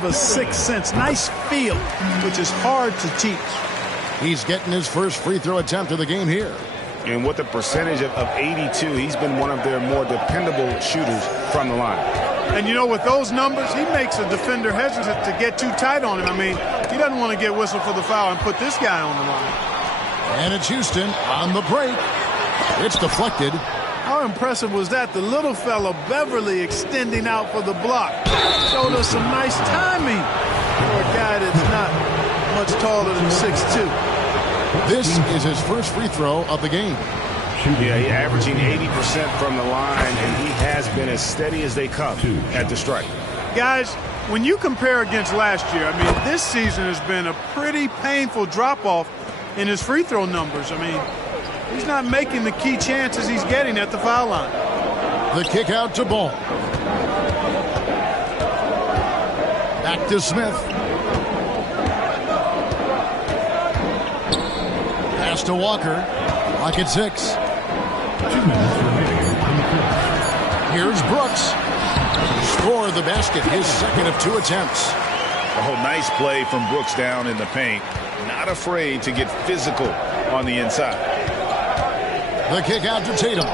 A sixth sense, nice feel, which is hard to teach. He's getting his first free throw attempt of the game here. And with a percentage of 82, he's been one of their more dependable shooters from the line. And you know, with those numbers, he makes a defender hesitant to get too tight on him. I mean, he doesn't want to get whistled for the foul and put this guy on the line. And it's Houston on the break. It's deflected. How impressive was that? The little fella, Beverly, extending out for the block. Showed us some nice timing for a guy that's not much taller than 6'2". This is his first free throw of the game. Yeah, he's averaging 80% from the line, and he has been as steady as they come at the stripe. Guys, when you compare against last year, I mean, this season has been a pretty painful drop-off in his free throw numbers. I mean, he's not making the key chances he's getting at the foul line. The kick out to Ball. Back to Smith. Pass to Walker. Clock at 6. 2 minutes remaining on the clock. Here's Brooks. Score the basket, his second of 2 attempts. Oh, nice play from Brooks down in the paint. Not afraid to get physical on the inside. The kick out to Tatum.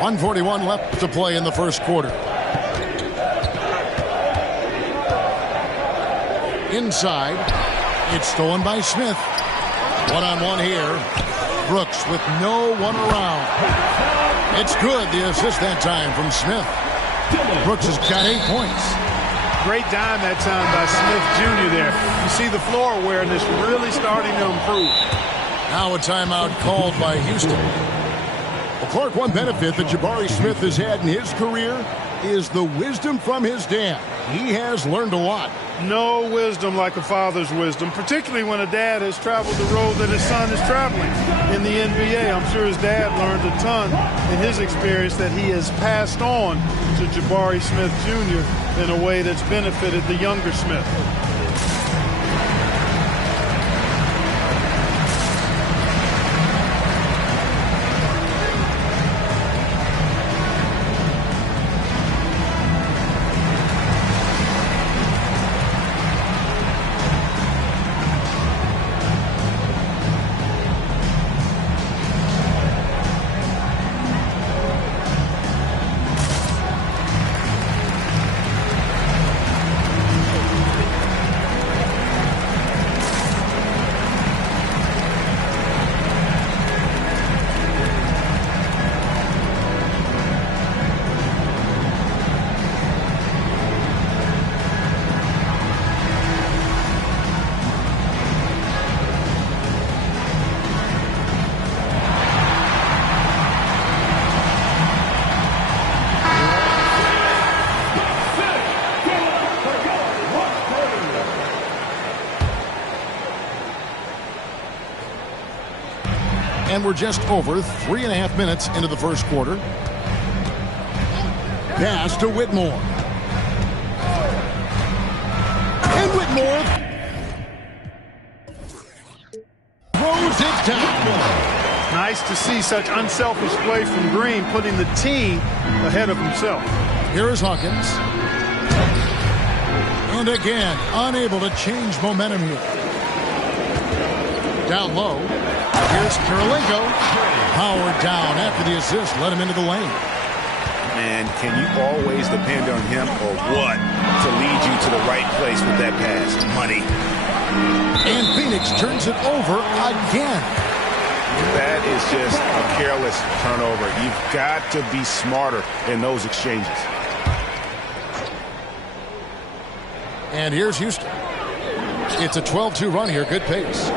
.141 left to play in the first quarter. Inside. It's stolen by Smith. One-on-one here. Brooks with no one around. It's good. The assist that time from Smith. Brooks has got 8 points. Great dime that time by Smith Jr. there. You see the floor awareness really starting to improve. Now a timeout called by Houston. Well, Clark, one benefit that Jabari Smith has had in his career is the wisdom from his dad. He has learned a lot. No wisdom like a father's wisdom, particularly when a dad has traveled the road that his son is traveling in the NBA. I'm sure his dad learned a ton in his experience that he has passed on to Jabari Smith Jr. in a way that's benefited the younger Smith. And we're just over 3.5 minutes into the first quarter. Pass to Whitmore. And Whitmore throws it down. Nice to see such unselfish play from Green, putting the team ahead of himself. Here is Hawkins. And again, unable to change momentum here. Down low. Here's Kirilenko. Powered down after the assist. Let him into the lane. And can you always depend on him or what to lead you to the right place with that pass? Money. And Phoenix turns it over again. That is just a careless turnover. You've got to be smarter in those exchanges. And here's Houston. It's a 12-2 run here. Good pace.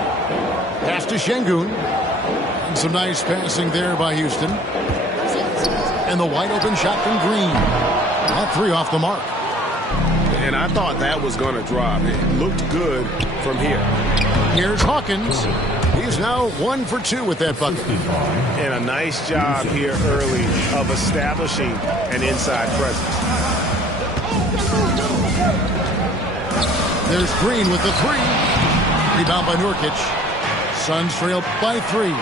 Pass to Şengün. And some nice passing there by Houston. And the wide open shot from Green. That 3 off the mark. And I thought that was going to drop. It looked good from here. Here's Hawkins. He's now 1 for 2 with that bucket. And a nice job here early of establishing an inside presence. There's Green with the 3. Rebound by Nurkic. Suns trail by 3.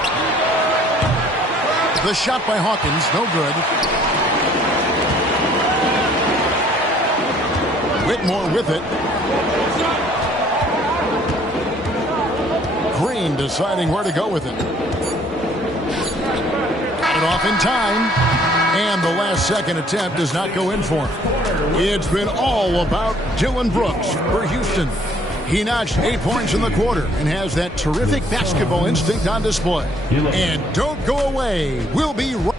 The shot by Hawkins, no good. Whitmore with it. Green deciding where to go with it. Got it off in time. And the last second attempt does not go in for him. It's been all about Dillon Brooks for Houston. He notched 8 points in the quarter and has that terrific basketball instinct on display. And don't go away. We'll be right.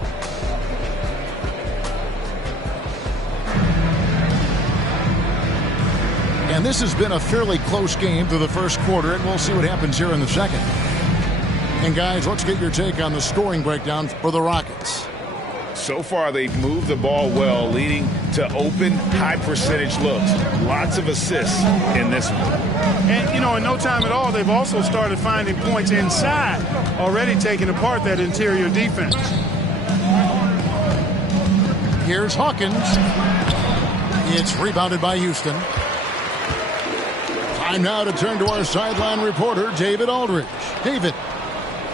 And this has been a fairly close game through the first quarter, and we'll see what happens here in the second. And guys, let's get your take on the scoring breakdown for the Rockets. So far, they've moved the ball well, leading to open, high-percentage looks. Lots of assists in this one. And, you know, in no time at all, they've also started finding points inside, already taking apart that interior defense. Here's Hawkins. It's rebounded by Houston. Time now to turn to our sideline reporter, David Aldridge. David.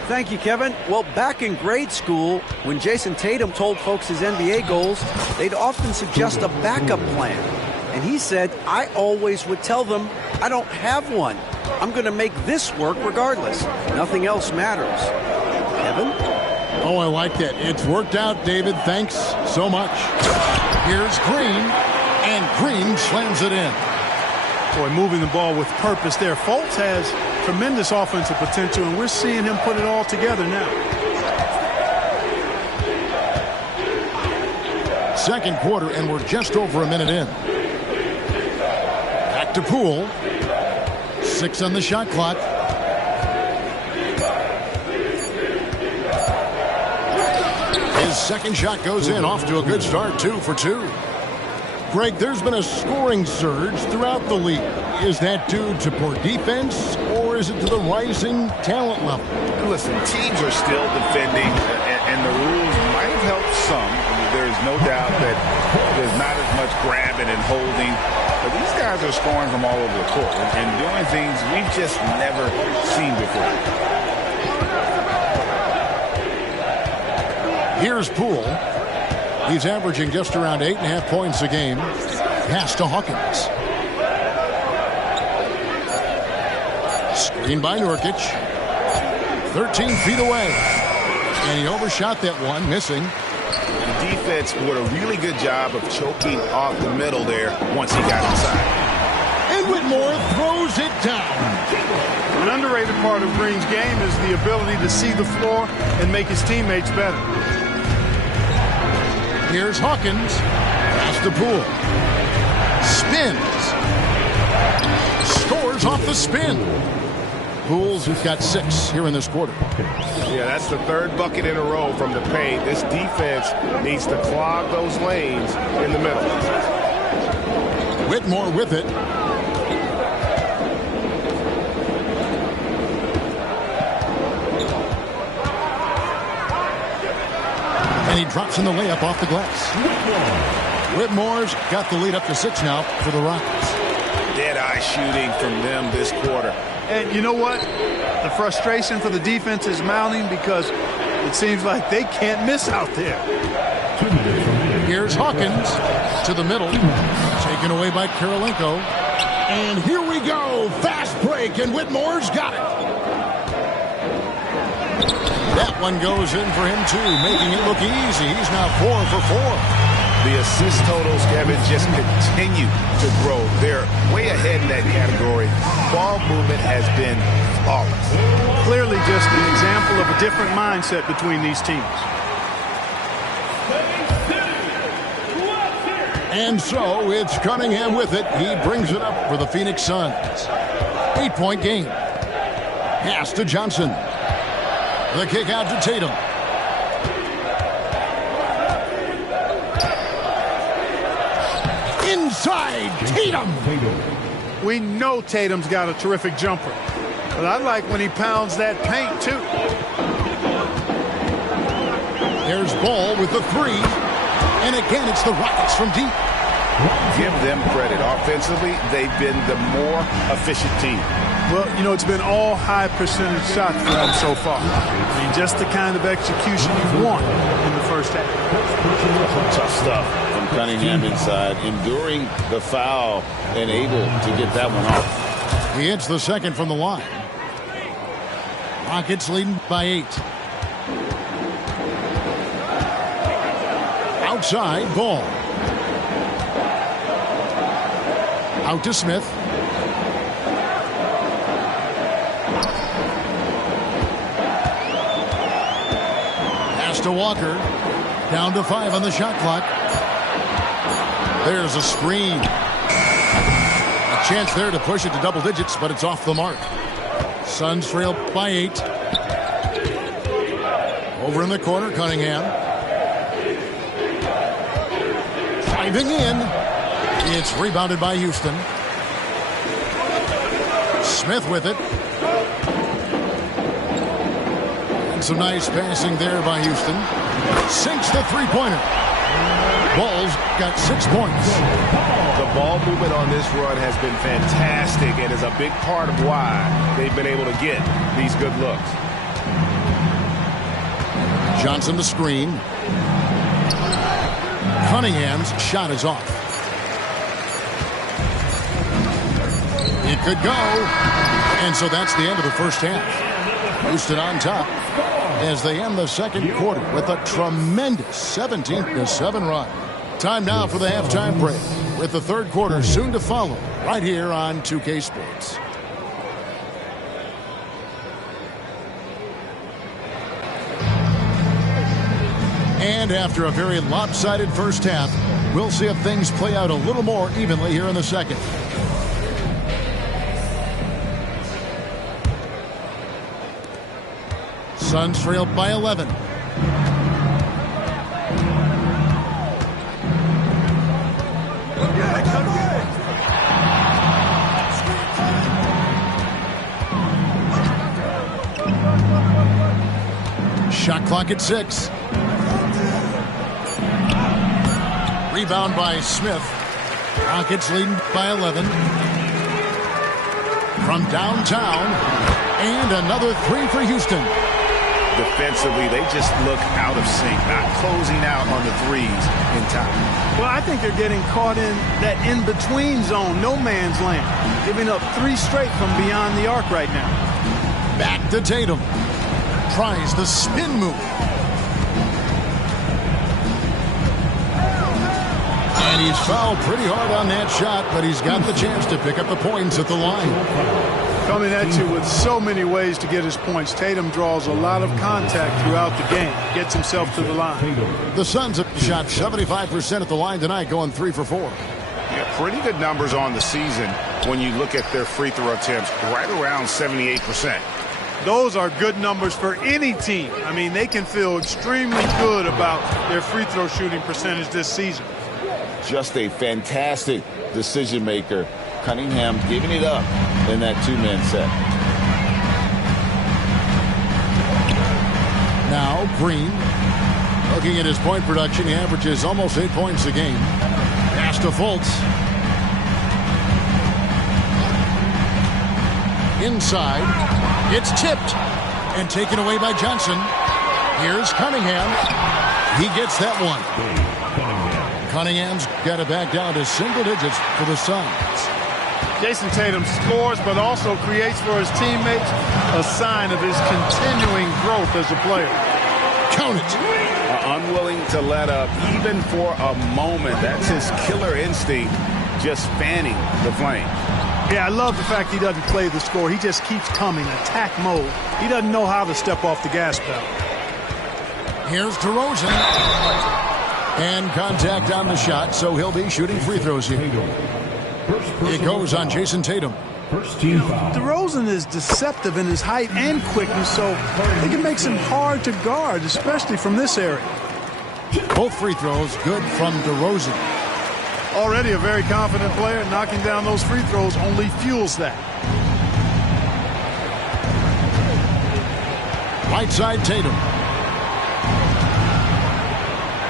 Thank you, Kevin. Well, back in grade school, when Jason Tatum told folks his NBA goals, they'd often suggest a backup plan. And he said, I always would tell them, I don't have one. I'm going to make this work regardless. Nothing else matters. Kevin? Oh, I like that. It's worked out, David. Thanks so much. Here's Green, and Green slams it in. Boy, moving the ball with purpose there. Fultz has tremendous offensive potential, and we're seeing him put it all together now. Second quarter, and we're just over a minute in. Back to Poole. 6 on the shot clock. His second shot goes in, off to a good start, 2 for 2. Greg, there's been a scoring surge throughout the league. Is that due to poor defense, or is it to the rising talent level? Listen, teams are still defending, and the rules might have helped some. There's no doubt that there's not as much grabbing and holding. But these guys are scoring from all over the court and doing things we've just never seen before. Here's Poole. He's averaging just around 8.5 points a game. Pass to Hawkins. Screen by Nurkic. 13 feet away. And he overshot that one, missing. The defense did a really good job of choking off the middle there once he got inside. And Whitmore throws it down. An underrated part of Green's game is the ability to see the floor and make his teammates better. Here's Hawkins. Pass to Poole. Spins. Scores off the spin. Poole's got 6 here in this quarter. Yeah, that's the third bucket in a row from the paint. This defense needs to clog those lanes in the middle. Whitmore with it. And he drops in the layup off the glass. Whitmore's got the lead up to 6 now for the Rockets. Dead-eye shooting from them this quarter. And you know what? The frustration for the defense is mounting because it seems like they can't miss out there. Here's Hawkins to the middle. Taken away by Kirilenko. And here we go. Fast break, and Whitmore's got it. That one goes in for him, too, making it look easy. He's now 4 for 4. The assist totals, Kevin, just continue to grow. They're way ahead in that category. Ball movement has been flawless. Clearly just an example of a different mindset between these teams. And so it's Cunningham with it. He brings it up for the Phoenix Suns. 8-point game. Pass to Johnson. The kick out to Tatum. Inside, Tatum. We know Tatum's got a terrific jumper, but I like when he pounds that paint, too. There's Ball with the 3. And again, it's the Rockets from deep. Give them credit. Offensively, they've been the more efficient team. Well, you know, it's been all high percentage shots for them so far. I mean, just the kind of execution you want in the first half. Tough stuff from from Cunningham inside, enduring the foul and able to get that one off. He hits the second from the line. Rockets leading by 8. Outside, ball. Out to Smith. Pass to Walker. Down to 5 on the shot clock. There's a screen. A chance there to push it to double digits, but it's off the mark. Suns trail by 8. Over in the corner, Cunningham. Driving in. It's rebounded by Houston. Smith with it. And some nice passing there by Houston. Sinks the three-pointer. Bulls got 6 points. The ball movement on this run has been fantastic and is a big part of why they've been able to get these good looks. Johnson the screen. Cunningham's shot is off. It could go. And so that's the end of the first half. Houston on top as they end the second quarter with a tremendous 17-7 run. Time now for the halftime break, with the third quarter soon to follow right here on 2K Sports. And after a very lopsided first half, we'll see if things play out a little more evenly here in the second. Suns trail by 11. Shot clock at 6. Rebound by Smith. Rockets leading by 11. From downtown. And another 3 for Houston. Defensively, they just look out of sync, not closing out on the threes in time. Well, I think they're getting caught in that in-between zone, no man's land, giving up 3 straight from beyond the arc right now. Back to Tatum. Tries the spin move. And he's fouled pretty hard on that shot, but he's got the chance to pick up the points at the line. Coming at you with so many ways to get his points. Tatum draws a lot of contact throughout the game. Gets himself to the line. The Suns have shot 75% at the line tonight, going 3 for 4. Yeah, pretty good numbers on the season when you look at their free throw attempts, right around 78%. Those are good numbers for any team. I mean, they can feel extremely good about their free throw shooting percentage this season. Just a fantastic decision maker. Cunningham giving it up in that 2-man set. Now Green, looking at his point production, he averages almost 8 points a game. Pass to Fultz. Inside, it's tipped and taken away by Johnson. Here's Cunningham. He gets that one. Cunningham's got it back down to single digits for the Suns. Jason Tatum scores, but also creates for his teammates a sign of his continuing growth as a player. Count it. Unwilling to let up even for a moment. That's his killer instinct, just fanning the flame. Yeah, I love the fact he doesn't play the score. He just keeps coming, attack mode. He doesn't know how to step off the gas pedal. Here's DeRozan. And contact on the shot, so he'll be shooting free throws here. It goes on Jason Tatum. First team foul. DeRozan is deceptive in his height and quickness, so I think it makes him hard to guard, especially from this area. Both free throws good from DeRozan. Already a very confident player. Knocking down those free throws only fuels that. Right side Tatum.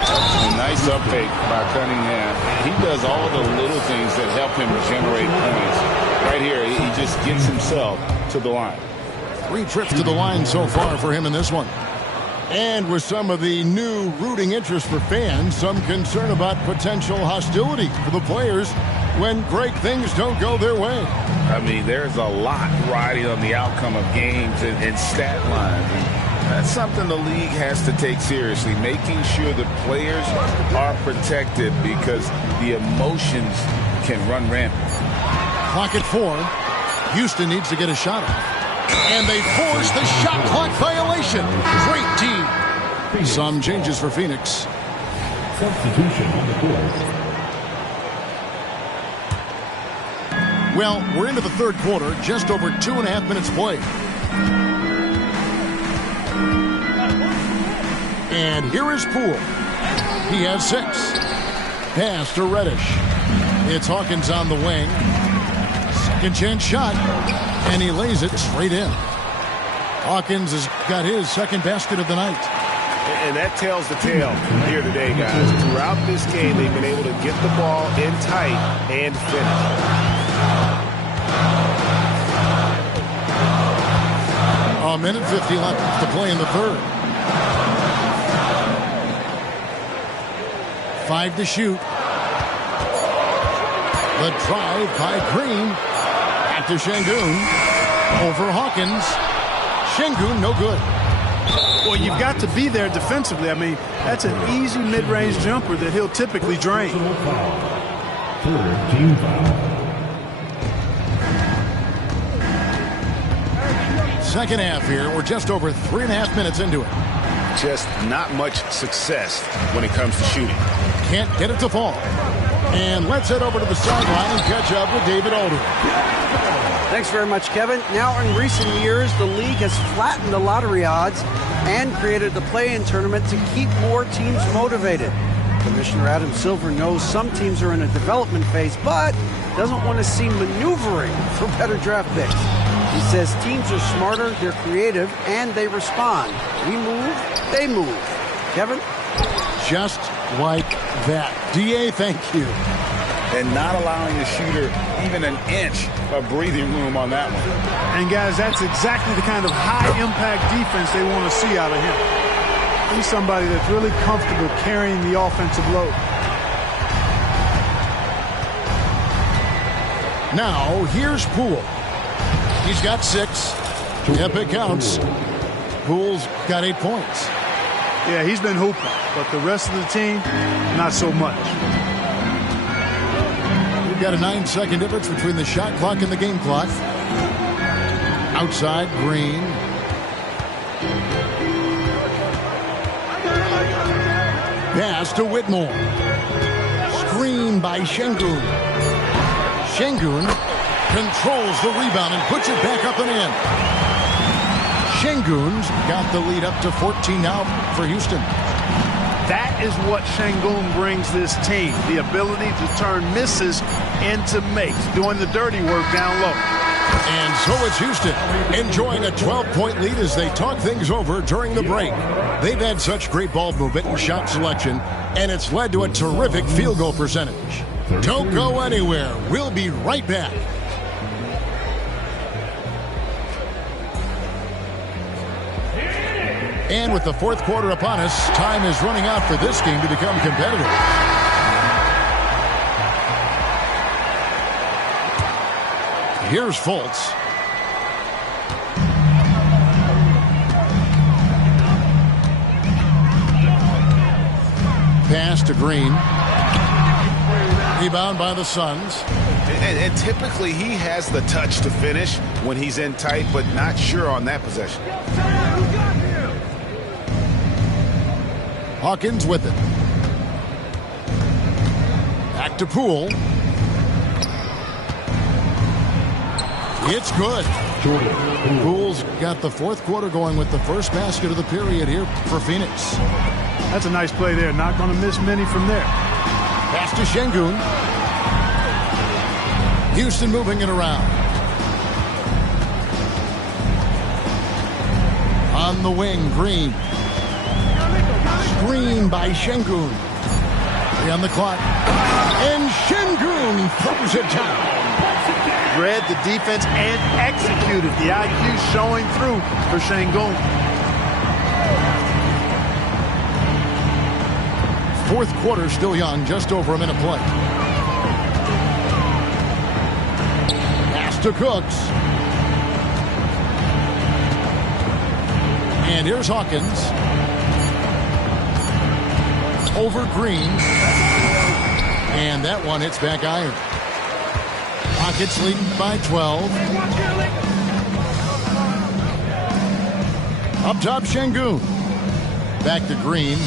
A nice uptake by Cunningham. He does all the little things that help him generate points. Right here, he just gets himself to the line. 3 trips to the line so far for him in this one. And with some of the new rooting interest for fans, some concern about potential hostility for the players when great things don't go their way. I mean, there's a lot riding on the outcome of games and stat lines. And that's something the league has to take seriously, making sure the players are protected because the emotions can run rampant. Clock at 4. Houston needs to get a shot off. And they force the shot clock violation. Great D. Some changes for Phoenix. Substitution on the court. Well, we're into the third quarter, just over 2.5 minutes played. And here is Poole. He has 6. Pass to Reddish. It's Hawkins on the wing. Second chance shot. And he lays it straight in. Hawkins has got his second basket of the night. And that tells the tale here today, guys. Throughout this game, they've been able to get the ball in tight and finish. A minute 50 left to play in the third. 5 to shoot. The drive by Green. Back to Şengün. Over Hawkins. Şengün, no good. Well, you've got to be there defensively. I mean, that's an easy mid-range jumper that he'll typically drain. Third team foul. Second half here. We're just over 3.5 minutes into it. Just not much success when it comes to shooting. Can't get it to fall. And let's head over to the sideline and catch up with David Aldridge. Thanks very much, Kevin. Now, in recent years, the league has flattened the lottery odds and created the play-in tournament to keep more teams motivated. Commissioner Adam Silver knows some teams are in a development phase, but doesn't want to see maneuvering for better draft picks. He says teams are smarter, they're creative, and they respond. We move, they move. Kevin? Just like that. D.A., thank you. And not allowing the shooter even an inch of breathing room on that one. And, guys, that's exactly the kind of high-impact defense they want to see out of him. He's somebody that's really comfortable carrying the offensive load. Now, here's Poole. He's got 6. Yep, it counts. Poole's got 8 points. Yeah, he's been hooping, but the rest of the team, not so much. We've got a 9-second difference between the shot clock and the game clock. Outside, Green. Pass to Whitmore. Screen by Şengün. Şengün controls the rebound and puts it back up and in. Şengün's got the lead up to 14 now for Houston. That is what Şengün brings this team, the ability to turn misses into makes, doing the dirty work down low. And so it's Houston enjoying a 12-point lead as they talk things over during the break. They've had such great ball movement and shot selection, and it's led to a terrific field goal percentage. Don't go anywhere. We'll be right back. And with the fourth quarter upon us, time is running out for this game to become competitive. Here's Fultz. Pass to Green. Rebound by the Suns. And typically he has the touch to finish when he's in tight, but not sure on that possession. Hawkins with it. Back to Poole. It's good. Poole's got the fourth quarter going with the first basket of the period here for Phoenix. That's a nice play there. Not going to miss many from there. Pass to Şengün. Houston moving it around. On the wing, Green. Screen by Şengün. 3 on the clock. And Şengün throws it down. Read the defense and executed. The IQ showing through for Şengün. Fourth quarter still young, just over a minute play. Pass to Cooks. And here's Hawkins. Over Green. And that one hits back iron. Rockets leading by 12. Up top, Şengün. Back to Green.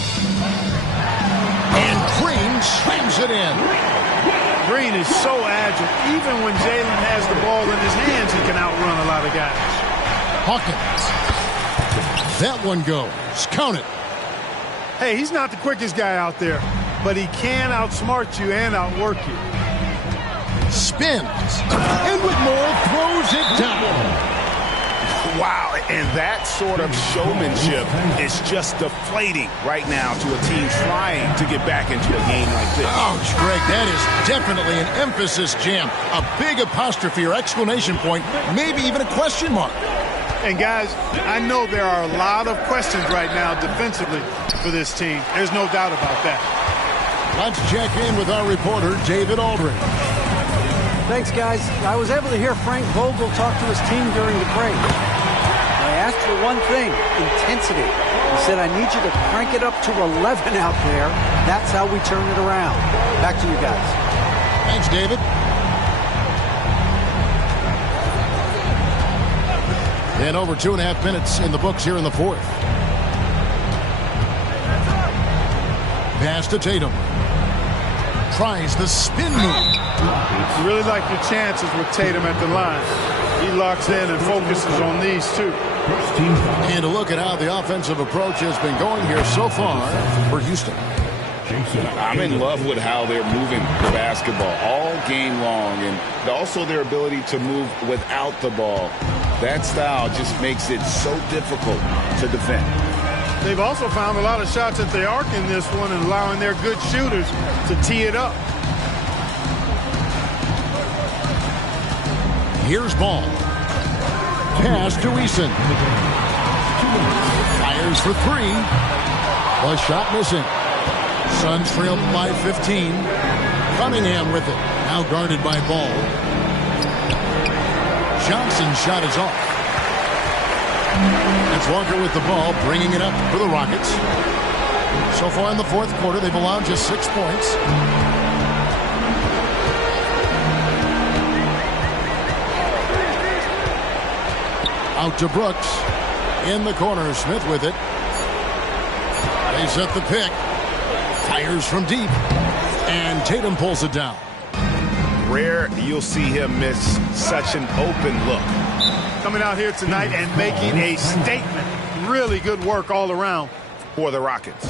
And Green slams it in. Green is so agile. Even when Jalen has the ball in his hands, he can outrun a lot of guys. Hawkins. That one goes. Count it. Hey, he's not the quickest guy out there, but he can outsmart you and outwork you. Spins. And with more, throws it down. Wow, and that sort of showmanship is just deflating right now to a team trying to get back into a game like this. Ouch, Greg, that is definitely an emphasis jam. A big apostrophe or exclamation point, maybe even a question mark. And guys, I know there are a lot of questions right now defensively for this team. There's no doubt about that. Let's check in with our reporter, David Aldridge. Thanks, guys. I was able to hear Frank Vogel talk to his team during the break. I asked for one thing, intensity. He said, I need you to crank it up to 11 out there. That's how we turn it around. Back to you guys. Thanks, David. And over 2.5 minutes in the books here in the fourth. Pass to Tatum. Tries the spin move. You really like your chances with Tatum at the line. He locks in and focuses on these two. And a look at how the offensive approach has been going here so far for Houston. I'm in love with how they're moving the basketball all game long, and also their ability to move without the ball. That style just makes it so difficult to defend. They've also found a lot of shots at the arc in this one and allowing their good shooters to tee it up. Here's Ball. Pass to Eason. Fires for three. The shot missing. Suns trailed by 15. Cunningham with it. Now guarded by Ball. Johnson's shot is off. That's Walker with the ball, bringing it up for the Rockets. So far in the fourth quarter, they've allowed just 6 points. Out to Brooks. In the corner, Smith with it. They set the pick. Fires from deep. And Tatum pulls it down. Rare you'll see him miss such an open look. Coming out here tonight and making a statement. Really good work all around for the Rockets.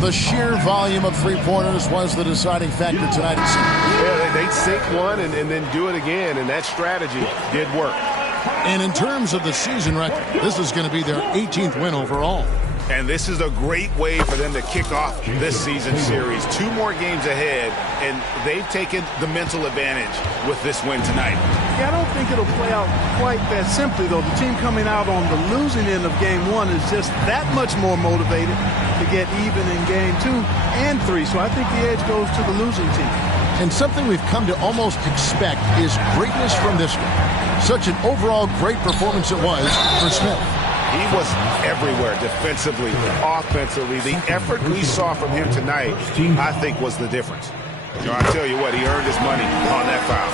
The sheer volume of three-pointers was the deciding factor tonight. Yeah, they'd sink one and then do it again, and that strategy did work. And in terms of the season record, this is going to be their 18th win overall. And this is a great way for them to kick off this season series. 2 more games ahead, and they've taken the mental advantage with this win tonight. Yeah, I don't think it'll play out quite that simply, though. The team coming out on the losing end of game 1 is just that much more motivated to get even in game 2 and 3. So I think the edge goes to the losing team. And something we've come to almost expect is greatness from this one. Such an overall great performance it was for Smith. He was everywhere defensively, offensively. The effort we saw from him tonight, I think, was the difference. You know, I tell you what, he earned his money on that foul.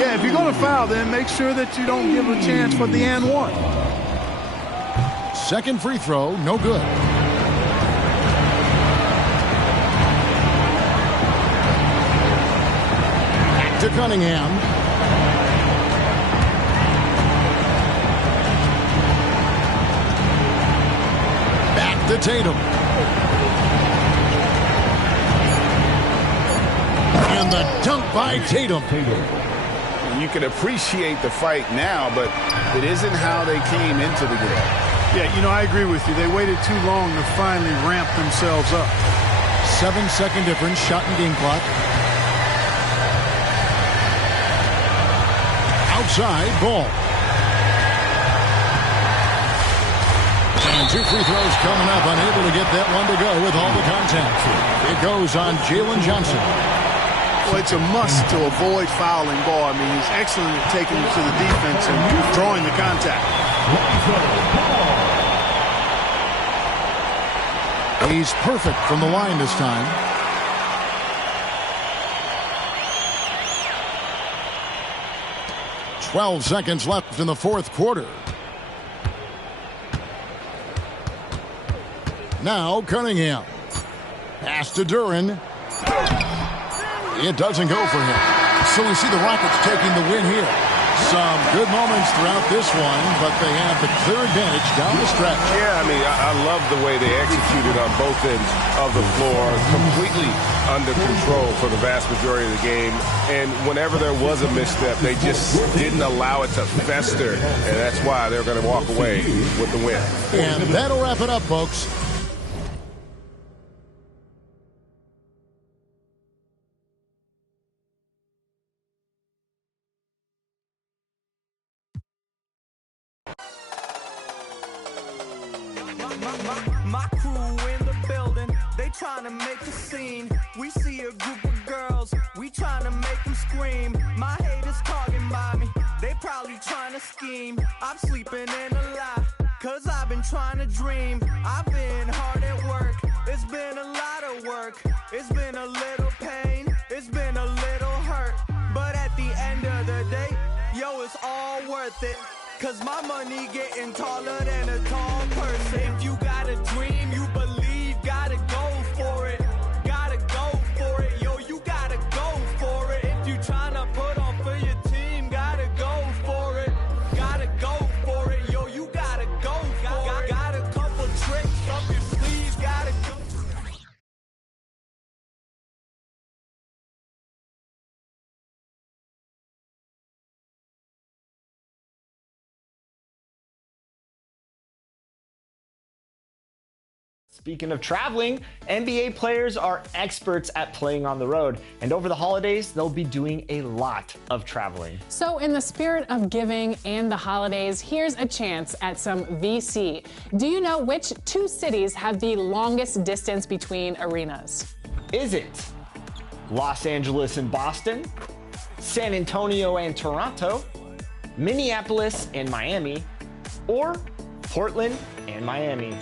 Yeah, if you're going to foul, then make sure that you don't give a chance for the and one. Second free throw, no good. Back to Cunningham. To Tatum. And the dunk by Tatum. You can appreciate the fight now, but it isn't how they came into the game. Yeah, you know, I agree with you. They waited too long to finally ramp themselves up. 7-second difference, shot and game clock. Outside, Ball. And 2 free throws coming up. Unable to get that one to go with all the contact. It goes on Jalen Johnson. Well, it's a must to avoid fouling ball. I mean, he's excellent at taking it to the defense and drawing the contact. He's perfect from the line this time. "12 seconds left in the fourth quarter. Now Cunningham. Pass to Duren. It doesn't go for him. So we see the Rockets taking the win here. Some good moments throughout this one, but they have the clear advantage down the stretch. Yeah, I mean, I love the way they executed on both ends of the floor. Completely under control for the vast majority of the game. And whenever there was a misstep, they just didn't allow it to fester. And that's why they're going to walk away with the win. And that'll wrap it up, folks. My crew in the building, they trying to make a scene. We see a group of girls, we trying to make them scream. My haters talking by me, they probably trying to scheme. I'm sleeping in a lie, cause I've been trying to dream. I've been hard at work, it's been a lot of work. It's been a little pain, it's been a little hurt. But at the end of the day, yo, it's all worth it. Cause my money getting taller than a tall person. If you got a dream, you believe, gotta go for it. Gotta go for it, yo, you gotta go for it. If you tryna put on for your team, gotta go for it. Gotta go for it, yo, you gotta go for it. Got a couple tricks up your sleeve, gotta go. Speaking of traveling, NBA players are experts at playing on the road. And over the holidays, they'll be doing a lot of traveling. So in the spirit of giving and the holidays, here's a chance at some VC. Do you know which 2 cities have the longest distance between arenas? Is it Los Angeles and Boston, San Antonio and Toronto, Minneapolis and Miami, or Portland and Miami?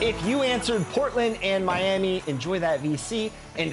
If you answered Portland and Miami, enjoy that VC. And